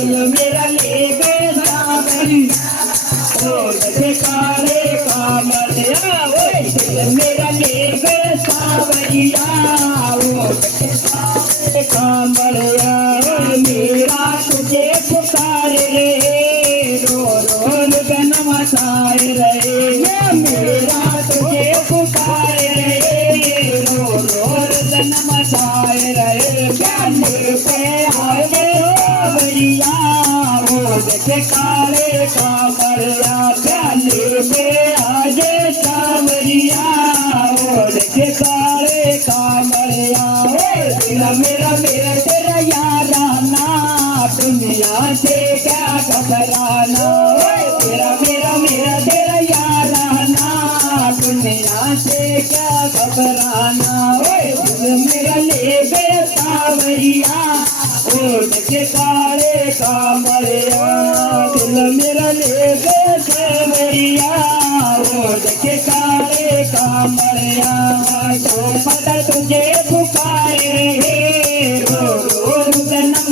दिल मेरा ले गए सावरिया ओ देखे काले कामरिया ओए दिल मेरा ले गए सावरिया ओ देखे काले कामरिया मेरा तुझे पुकार रे रो रो गन मचाए रहे मेरा तुझे पुकार रे रो रो गन मचाए रहे प्याले पे आए सावरिया ओ देखे काले कामरिया प्याले पे आजे सावरिया ओ देखे काले कामरिया दिल मेरा मेरा तेरा याराना दुनिया से क्या घबराना तेरा मेरा मेरा तेरा याराना दुनिया से क्या घबराना दिल मेरा ले गए सावरिया ओ देखे काले कामरिया दिल मेरा ले गए सावरिया ओ देखे काले कामरिया तो पता तुझे